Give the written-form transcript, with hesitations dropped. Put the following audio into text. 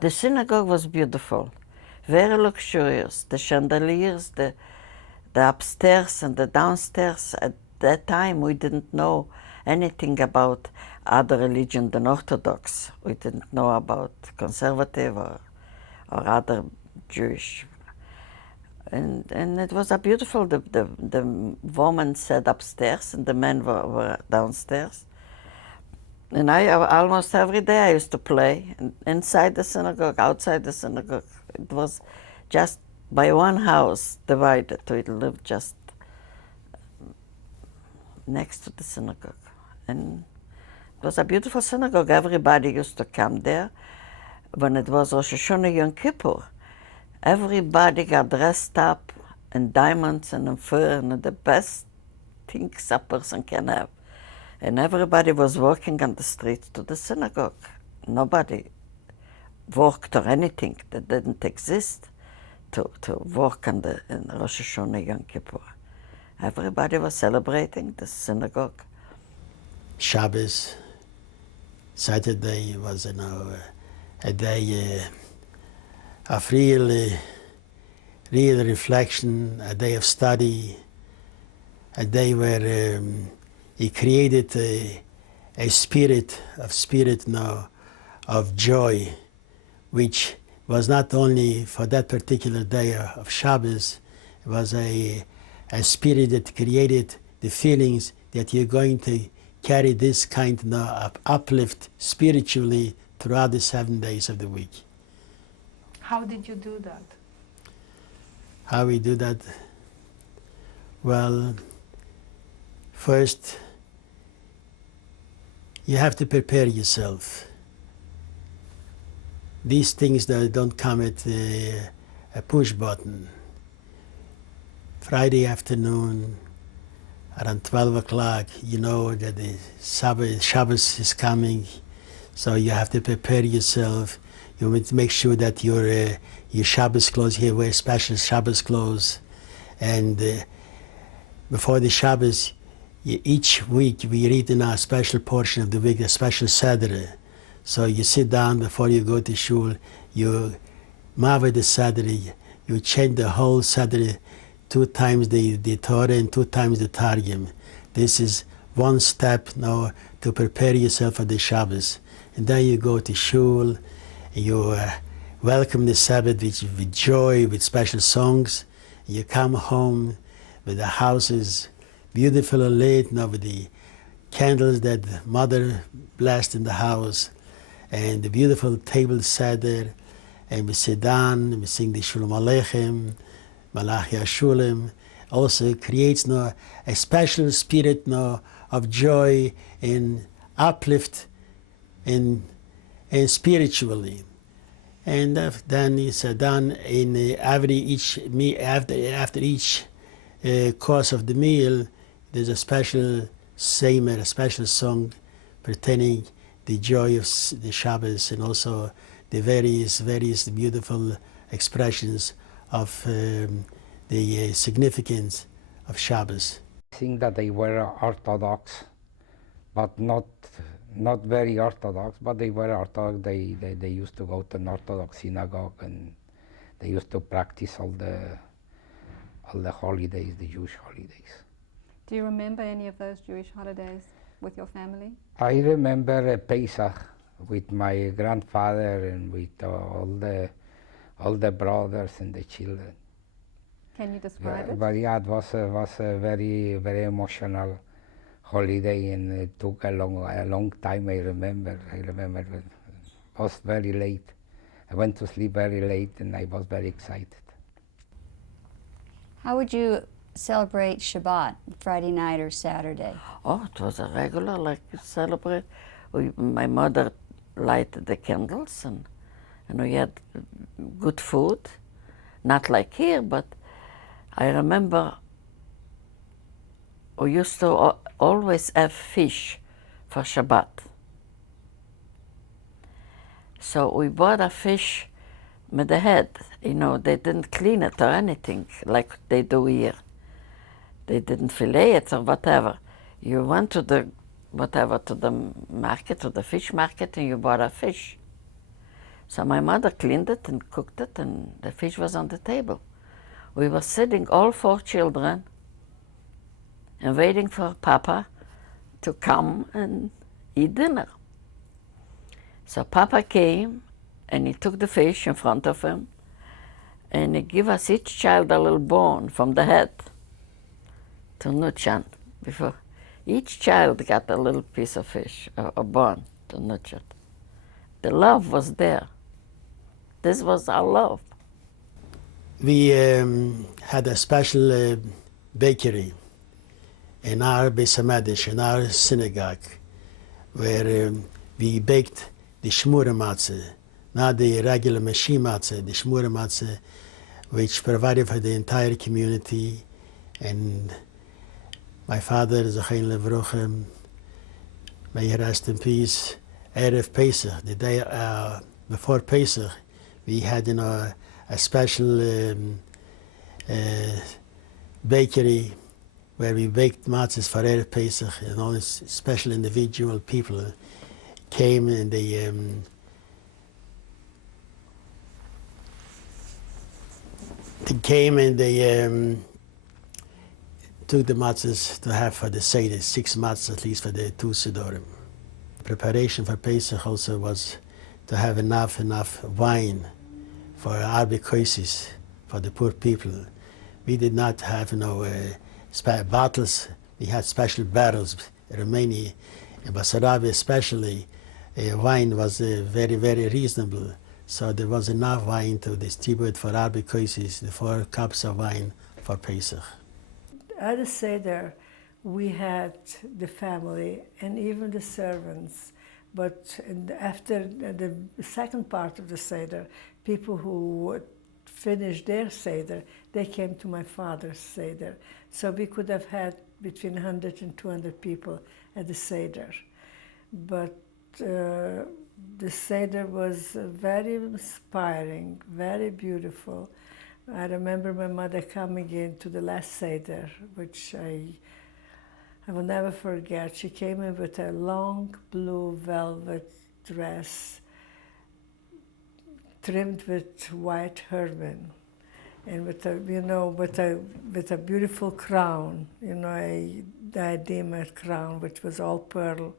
The synagogue was beautiful, very luxurious. The chandeliers, the upstairs and the downstairs. At that time, we didn't know anything about other religion than Orthodox. We didn't know about conservative or other Jewish. And it was a beautiful. The woman sat upstairs and the men were downstairs. And I almost every day I used to play inside the synagogue, outside the synagogue. It was just by one house divided. We lived just next to the synagogue. And it was a beautiful synagogue. Everybody used to come there. When it was Rosh Hashanah Yom Kippur, everybody got dressed up in diamonds and in fur and the best things a person can have. And everybody was walking on the streets to the synagogue. Nobody worked or anything that didn't exist to work in Rosh Hashanah Yom Kippur. Everybody was celebrating the synagogue. Shabbos, Saturday was a day of real reflection, a day of study, a day where he created a spirit of joy, which was not only for that particular day of Shabbos. It was a spirit that created the feelings that you're going to carry this kind of uplift spiritually throughout the 7 days of the week. How did you do that? How we do that? Well, first, you have to prepare yourself. These things that don't come at a push button. Friday afternoon, around 12 o'clock, you know that the Shabbos is coming, so you have to prepare yourself. You want to make sure that your Shabbos clothes, you wear special Shabbos clothes, and before the Shabbos, each week we read in a special portion of the week, a special Seder. So you sit down before you go to shul, you marvel the Seder, you change the whole Seder, 2 times the Torah and 2 times the Targum. This is one step now to prepare yourself for the Shabbos. And then you go to shul, you welcome the Sabbath with joy, with special songs. You come home with the houses beautiful and lit, now with the candles that mother blessed in the house, and the beautiful table set there, and we sit down, and we sing the Shalom Aleichem, Malachi Hashulim. Also creates now a special spirit now of joy and uplift and spiritually. And then it's done in after each course of the meal. There's a special semer, a special song pertaining the joy of the Shabbos, and also the various beautiful expressions of the significance of Shabbos. I think that they were Orthodox, but not very Orthodox, but they were Orthodox. They used to go to an Orthodox synagogue, and they used to practice all the holidays, the Jewish holidays. Do you remember any of those Jewish holidays with your family? I remember Pesach with my grandfather and with all the brothers and the children. Can you describe it? But yeah, it was a very, very emotional holiday, and it took a long time. I remember it was very late. I went to sleep very late, and I was very excited. How would you celebrate Shabbat, Friday night or Saturday? Oh, it was a regular, like, celebrate. My mother lighted the candles, and we had good food. Not like here, but I remember we used to always have fish for Shabbat. So we bought a fish with the head. You know, they didn't clean it or anything like they do here. They didn't fillet it or whatever. You went to the market, to the fish market, and you bought a fish. So my mother cleaned it and cooked it, and the fish was on the table. We were sitting, all 4 children, and waiting for Papa to come and eat dinner. So Papa came, and he took the fish in front of him, and he gave us each child a little bone from the head to nudge on. Before each child got a little piece of fish, a bone to nudge it. The love was there. This was our love. We had a special bakery in our Beis Hamikdash, in our synagogue, where we baked the shmura matzah, not the regular mashi matzah, the shmura matzah, which provided for the entire community. And my father, Zachain Levruchem, may he rest in peace, Erev Pesach, the day before Pesach, we had, a special bakery where we baked matzahs for Erev Pesach, and all these special individual people came, and they took the matzahs to have for the Seder, 6 matzahs at least for the 2 Sidorim. Preparation for Pesach also was to have enough wine for arbikoisis, for the poor people. We did not have bottles. We had special barrels. In Romania, in Basarabia especially, wine was very, very reasonable. So there was enough wine to distribute for arbikoisis, the 4 cups of wine for Pesach. At the Seder, we had the family and even the servants. But after the second part of the Seder, people who finished their Seder, they came to my father's Seder. So we could have had between 100 and 200 people at the Seder. But the Seder was very inspiring, very beautiful. I remember my mother coming in to the last Seder, which I will never forget. She came in with a long blue velvet dress trimmed with white ermine, and with a beautiful crown, a diadema crown, which was all pearl.